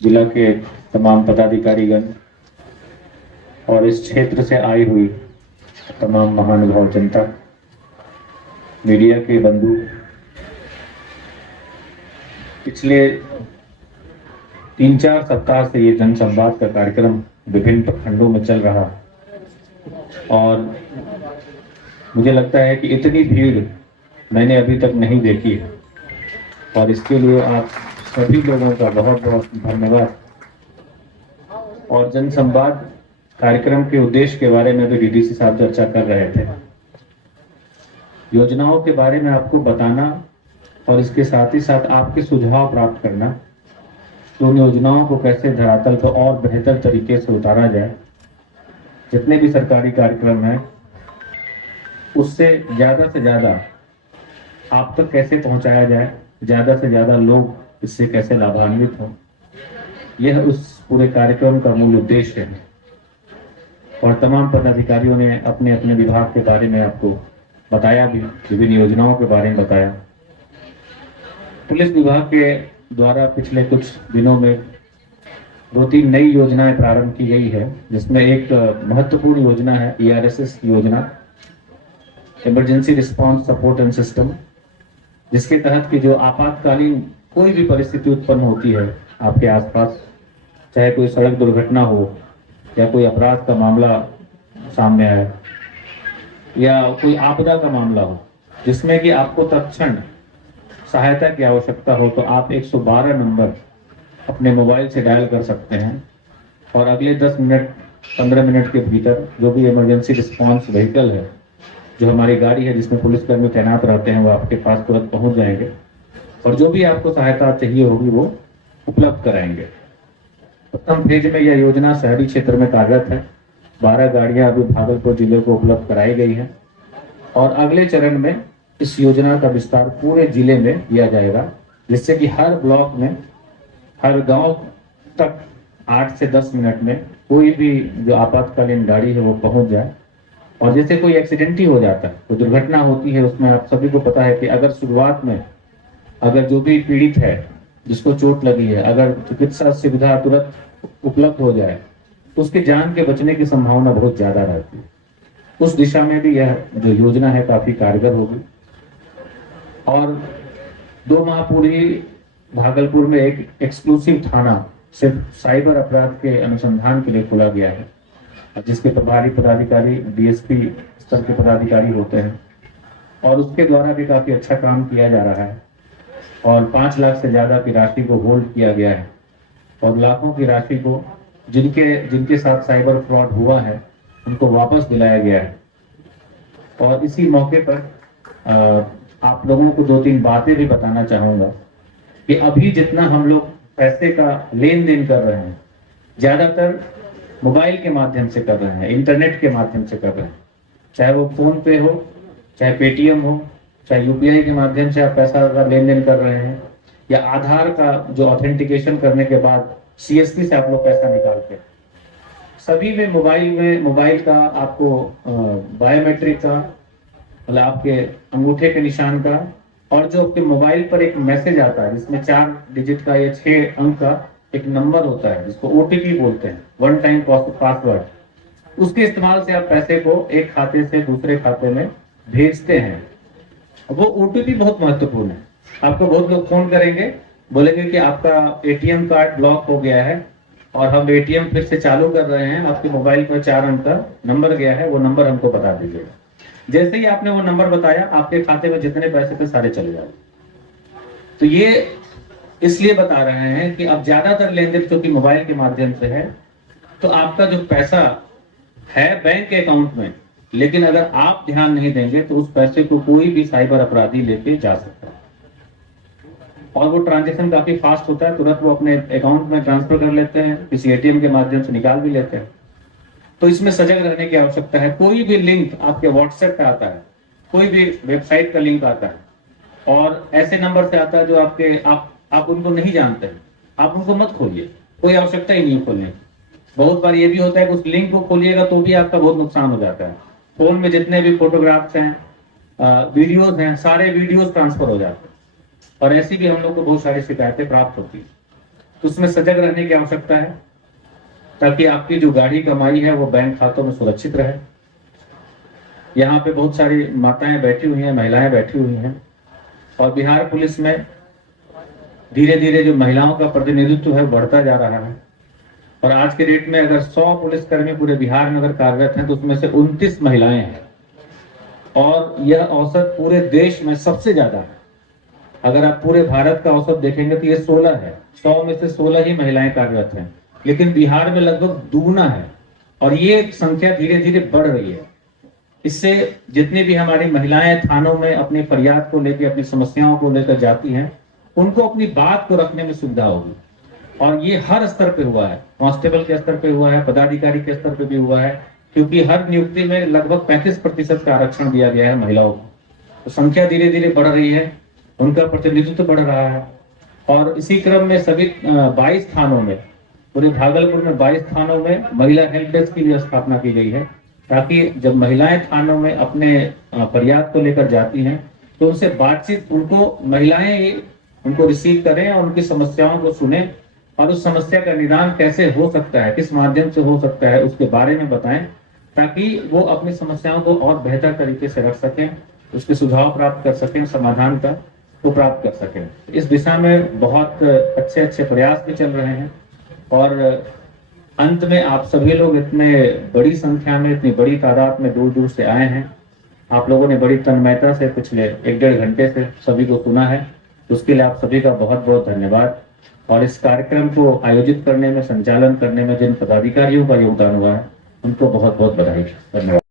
जिला के तमाम पदाधिकारीगण और इस क्षेत्र से आई हुई तमाम महानुभाव जनता, मीडिया के बंधु, पिछले 3-4 सप्ताह से ये जनसंवाद का कार्यक्रम विभिन्न प्रखंडों में चल रहा और मुझे लगता है कि इतनी भीड़ मैंने अभी तक नहीं देखी है और इसके लिए आप सभी लोगों का बहुत बहुत धन्यवाद। और जनसंवाद कार्यक्रम के उद्देश्य के बारे में भी डीडीसी साहब चर्चा कर रहे थे। योजनाओं के बारे में आपको बताना और इसके साथ ही साथ आपके सुझाव प्राप्त करना, तो उन योजनाओं को कैसे धरातल पर और बेहतर तरीके से उतारा जाए। जितने भी सरकारी कार्यक्रम हैं उससे ज़्यादा आप तक कैसे पहुंचाया जाए, ज़्यादा से ज़्यादा लोग इससे कैसे लाभान्वित हों, यह उस पूरे कार्यक्रम का मूल उद्देश्य है। और तमाम पदाधिकारियों ने अपने अपने विभाग के बारे में आपको बताया भी, विभिन्न योजनाओं के बारे में बताया। पुलिस विभाग के द्वारा पिछले कुछ दिनों में 2-3 नई योजनाएं प्रारंभ की गई है, जिसमें एक महत्वपूर्ण योजना है ERSS योजना, emergency response support and system, जिसके तहत कि जो आपातकालीन कोई भी परिस्थिति उत्पन्न होती है आपके आसपास, चाहे कोई सड़क दुर्घटना हो या कोई अपराध का मामला सामने आए या कोई आपदा का मामला हो जिसमें कि आपको तत्क्षण सहायता की आवश्यकता हो, तो आप 112 नंबर अपने मोबाइल से डायल कर सकते हैं और अगले 10 मिनट 15 मिनट के भीतर जो भी इमरजेंसी रिस्पांस व्हीकल है, जो हमारी गाड़ी है जिसमें पुलिसकर्मी तैनात रहते हैं, वो आपके पास तुरंत पहुंच जाएंगे और जो भी आपको सहायता चाहिए होगी वो उपलब्ध कराएंगे। प्रथम फेज में यह योजना शहरी क्षेत्र में कार्यरत है। 12 गाड़ियां अभी भागलपुर जिले को उपलब्ध कराई गई हैं और अगले चरण में इस योजना का विस्तार पूरे जिले में किया जाएगा, जिससे कि हर ब्लॉक में, हर गांव तक 8 से 10 मिनट में कोई भी जो आपातकालीन गाड़ी है वो पहुंच जाए। और जैसे कोई एक्सीडेंट ही हो जाता है, कोई दुर्घटना होती है, उसमें आप सभी को पता है कि अगर शुरुआत में अगर जो भी पीड़ित है, जिसको चोट लगी है, अगर चिकित्सा सुविधा तुरंत उपलब्ध हो जाए तो उसकी जान के बचने की संभावना बहुत ज्यादा रहती है। उस दिशा में भी यह जो योजना है काफी कारगर होगी। और 2 माह पूर्व ही भागलपुर में एक एक्सक्लूसिव थाना सिर्फ साइबर अपराध के अनुसंधान के लिए खोला गया है, जिसके प्रभारी पदाधिकारी DSP स्तर के पदाधिकारी होते हैं और उसके द्वारा भी काफी अच्छा काम किया जा रहा है और 5 लाख से ज्यादा की राशि को होल्ड किया गया है और लाखों की राशि को जिनके साथ साइबर फ्रॉड हुआ है उनको वापस दिलाया गया है। और इसी मौके पर आप लोगों को 2-3 बातें भी बताना चाहूंगा कि अभी जितना हम लोग पैसे का लेन देन कर रहे हैं, ज्यादातर मोबाइल के माध्यम से कर रहे हैं, इंटरनेट के माध्यम से कर रहे हैं, चाहे वो फोन पे हो, चाहे पेटीएम हो, चाहे UPI के माध्यम से आप पैसा का लेन देन कर रहे हैं, या आधार का जो ऑथेंटिकेशन करने के बाद CSP से आप लोग पैसा निकालते हैं। सभी में मोबाइल का आपको बायोमेट्रिक का, मतलब आपके अंगूठे के निशान का, और जो आपके मोबाइल पर एक मैसेज आता है जिसमें 4 डिजिट का या 6 अंक का एक नंबर होता है जिसको OTP बोलते हैं, वन टाइम पासवर्ड, उसके इस्तेमाल से आप पैसे को एक खाते से दूसरे खाते में भेजते हैं। वो OTP बहुत महत्वपूर्ण है। आपको बहुत लोग फोन करेंगे, बोलेंगे कि आपका ATM कार्ड ब्लॉक हो गया है और हम ATM फिर से चालू कर रहे हैं, आपके मोबाइल पर 4 अंक का नंबर गया है, वो नंबर हमको बता दीजिएगा। जैसे ही आपने वो नंबर बताया, आपके खाते में जितने पैसे थे सारे चले जाए। तो ये इसलिए बता रहे हैं कि अब ज्यादातर लेन देन क्योंकि मोबाइल के माध्यम से है, तो आपका जो पैसा है बैंक के अकाउंट में, लेकिन अगर आप ध्यान नहीं देंगे तो उस पैसे को कोई भी साइबर अपराधी लेके जा सकता है और वो ट्रांजेक्शन काफी फास्ट होता है, तुरंत वो अपने अकाउंट में ट्रांसफर कर लेते हैं, किसी ATM के माध्यम से निकाल भी लेते हैं। तो इसमें सजग रहने की आवश्यकता है। कोई भी लिंक आपके WhatsApp पे आता है, कोई भी वेबसाइट का लिंक आता है और ऐसे नंबर से आता है जो आप उनको नहीं जानते हैं, आप उनको मत खोलिए, कोई आवश्यकता ही नहीं खोलने की। बहुत बार ये भी होता है कि उस लिंक को खोलिएगा तो भी आपका बहुत नुकसान हो जाता है। फोन में जितने भी फोटोग्राफ्स हैं, वीडियोज हैं, सारे वीडियोज ट्रांसफर हो जाते हैं और ऐसी भी हम लोग को बहुत सारी शिकायतें प्राप्त होती है। तो उसमें सजग रहने की आवश्यकता है, ताकि आपकी जो गाढ़ी कमाई है वो बैंक खातों में सुरक्षित रहे। यहाँ पे बहुत सारी माताएं बैठी हुई हैं, महिलाएं बैठी हुई हैं, और बिहार पुलिस में धीरे धीरे जो महिलाओं का प्रतिनिधित्व है बढ़ता जा रहा है। और आज के डेट में अगर 100 पुलिसकर्मी पूरे बिहार में अगर कार्यरत हैं तो उसमें से 29 महिलाएं हैं, और यह औसत पूरे देश में सबसे ज्यादा है। अगर आप पूरे भारत का औसत देखेंगे तो ये 16 है, 100 में से 16 ही महिलाएं कार्यरत हैं, लेकिन बिहार में लगभग दुगुना है, और ये संख्या धीरे धीरे बढ़ रही है। इससे जितनी भी हमारी महिलाएं थानों में अपनी फरियाद को लेकर, अपनी समस्याओं को लेकर जाती हैं, उनको अपनी बात को रखने में सुविधा होगी। और ये हर स्तर पे हुआ है, कांस्टेबल के स्तर पे हुआ है, पदाधिकारी के स्तर पे भी हुआ है, क्योंकि हर नियुक्ति में लगभग 35% का आरक्षण दिया गया है महिलाओं को। तो संख्या धीरे धीरे बढ़ रही है, उनका प्रतिनिधित्व बढ़ रहा है। और इसी क्रम में सभी 22 थानों में, पूरे भागलपुर में 22 थानों में महिला हेल्प डेस्क की भी स्थापना की गई है, ताकि जब महिलाएं थानों में अपने फरियाद को लेकर जाती हैं तो उनसे बातचीत, उनको महिलाएं उनको रिसीव करें और उनकी समस्याओं को सुने, और उस समस्या का निदान कैसे हो सकता है, किस माध्यम से हो सकता है, उसके बारे में बताएं, ताकि वो अपनी समस्याओं को और बेहतर तरीके से रख सकें, उसके सुझाव प्राप्त कर सकें, समाधान का को प्राप्त कर सकें। इस दिशा में बहुत अच्छे अच्छे प्रयास भी चल रहे हैं। और अंत में आप सभी लोग इतने बड़ी संख्या में, इतनी बड़ी तादाद में दूर दूर से आए हैं, आप लोगों ने बड़ी तन्मयता से पिछले 1-1.5 घंटे से सभी को सुना है, उसके लिए आप सभी का बहुत बहुत धन्यवाद। और इस कार्यक्रम को आयोजित करने में, संचालन करने में जिन पदाधिकारियों का योगदान हुआ है, उनको बहुत बहुत बधाई। धन्यवाद।